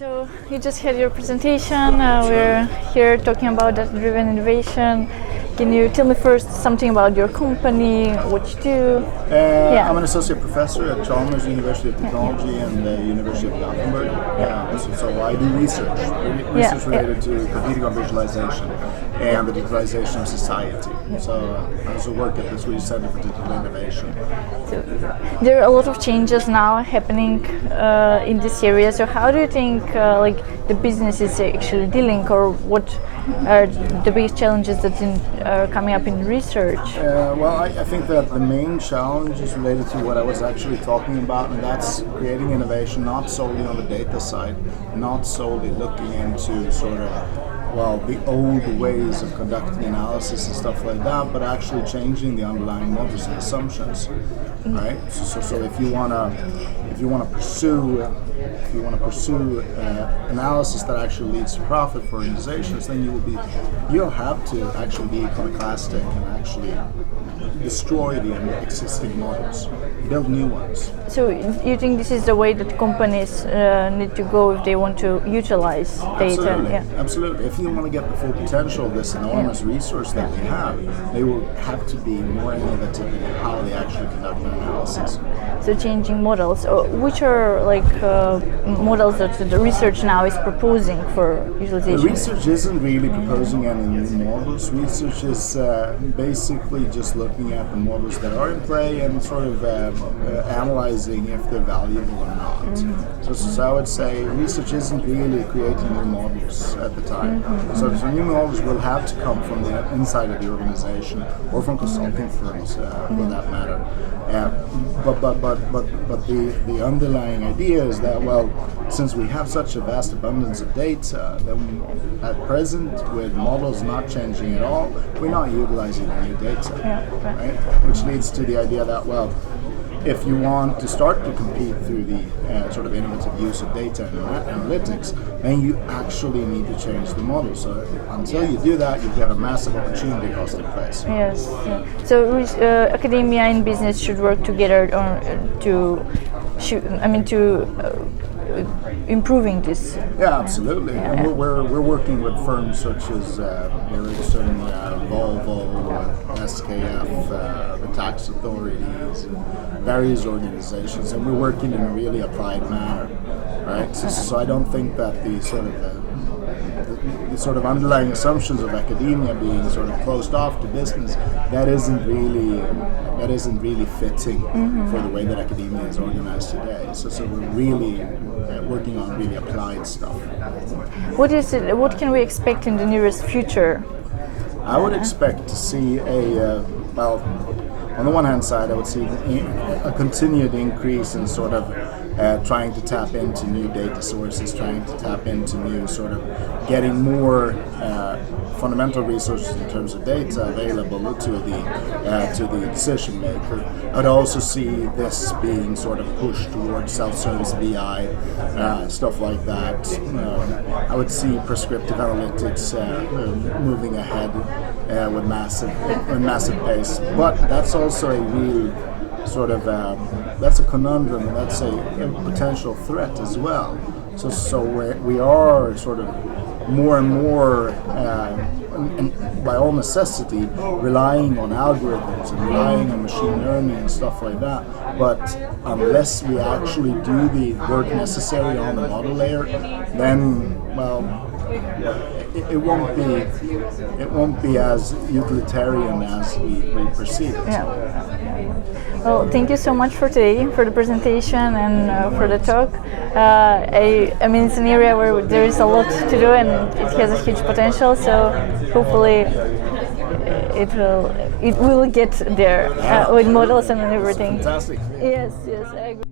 So you just had your presentation. We're here talking about data-driven innovation. Can you tell me first something about your company, what you do? I'm an associate professor at Chalmers University of Technology and the University of Gothenburg. So I do research related to computing on visualization and the digitalization of society. So I also work at the Swedish Center for Digital Innovation. So there are a lot of changes now happening in this area. So how do you think the business is actually dealing, or what are the biggest challenges that are coming up in research? I think that the main challenge is related to what I was actually talking about, and that's creating innovation not solely on the data side, not solely looking into the old ways of conducting analysis and stuff like that, but actually changing the underlying models and assumptions, right? So if you wanna pursue analysis that actually leads to profit for organizations, then you'll have to actually be iconoclastic and actually destroy the existing models, build new ones. So you think this is the way that companies need to go if they want to utilize data? Absolutely. Absolutely. If you want to get the full potential of this enormous resource that they have, they will have to be more innovative in how they actually conduct their analysis. So changing models, which are models that the research now is proposing for utilization? The research isn't really proposing any new models. Research is basically just looking at the models that are in play and analyzing if they're valuable or not. Mm-hmm. So I would say research isn't really creating new models at the time. Mm-hmm. So new models will have to come from the inside of the organization or from consulting firms, for that matter. But the underlying idea is that, since we have such a vast abundance of data, then at present, with models not changing at all, we're not utilizing the new data, right? Which leads to the idea that, if you want to start to compete through the innovative use of data and analytics, then you actually need to change the model. So until you do that, you've got a massive opportunity cost in place. Yes. Yeah. So academia and business should work together to improving this. Yeah, absolutely. Yeah. And we're working with firms such as Ericsson, Volvo, SKF, the tax authorities, various organizations, and we're working in a really applied manner, right? So I don't think that the underlying assumptions of academia being closed off to business, that isn't really fitting for the way that academia is organized today. So we're really working on really applied stuff. What what can we expect in the nearest future? I would expect to see on the one hand side, I would see a continued increase in trying to tap into new data sources, trying to tap into new getting more fundamental resources in terms of data available to the decision maker. I'd also see this being pushed towards self-service BI, stuff like that. I would see prescriptive analytics moving ahead with massive pace, but that's also a real that's a conundrum, and that's a potential threat as well. So we are more and more, and by all necessity, relying on algorithms and relying on machine learning and stuff like that. But unless we actually do the work necessary on the model layer, then it won't be as utilitarian as we perceive it. Yeah. Well, thank you so much for today, for the presentation and for the talk. It's an area where there is a lot to do and it has a huge potential. So hopefully it will get there with models and everything. Fantastic. Yes, I agree.